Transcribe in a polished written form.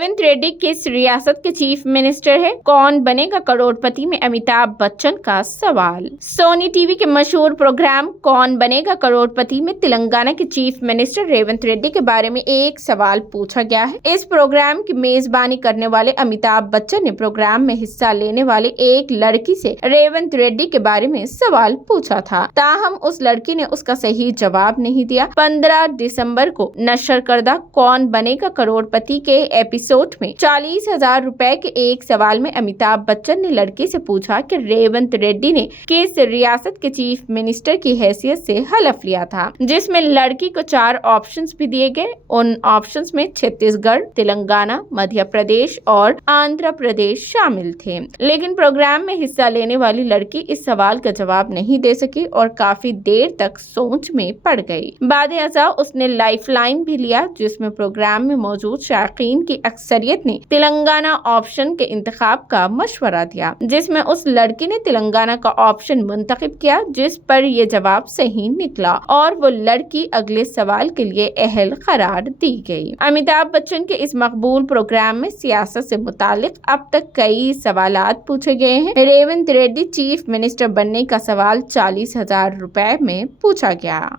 रेवंत रेड्डी किस रियासत के चीफ मिनिस्टर है? कौन बनेगा करोड़पति में अमिताभ बच्चन का सवाल। सोनी टीवी के मशहूर प्रोग्राम कौन बनेगा करोड़पति में तेलंगाना के चीफ मिनिस्टर रेवंत रेड्डी के बारे में एक सवाल पूछा गया है। इस प्रोग्राम की मेजबानी करने वाले अमिताभ बच्चन ने प्रोग्राम में हिस्सा लेने वाले एक लड़की से रेवंत रेड्डी के बारे में सवाल पूछा था, ताहम उस लड़की ने उसका सही जवाब नहीं दिया। 15 दिसंबर को नशर करदा कौन बनेगा करोड़पति के एपिसोड में 40,000 रुपए के एक सवाल में अमिताभ बच्चन ने लड़की से पूछा कि रेवंत रेड्डी ने किस रियासत के चीफ मिनिस्टर की हैसियत से हलफ लिया था, जिसमें लड़की को 4 ऑप्शंस भी दिए गए। उन ऑप्शंस में छत्तीसगढ़, तेलंगाना, मध्य प्रदेश और आंध्र प्रदेश शामिल थे। लेकिन प्रोग्राम में हिस्सा लेने वाली लड़की इस सवाल का जवाब नहीं दे सकी और काफी देर तक सोच में पड़ गई। बाद अज़ा उसने लाइफलाइन भी लिया, जिसमें प्रोग्राम में मौजूद शायकीन की अक्सरियत ने तेलंगाना ऑप्शन के इंतखाब का मशवरा दिया, जिसमें उस लड़की ने तेलंगाना का ऑप्शन मुंतखब किया, जिस पर यह जवाब सही निकला और वो लड़की अगले सवाल के लिए अहल करार दी गई। अमिताभ बच्चन के इस मकबूल प्रोग्राम में सियासत से मुतालिक अब तक कई सवालात पूछे गए हैं। रेवंत रेड्डी चीफ मिनिस्टर बनने का सवाल 40,000 रुपए में पूछा गया।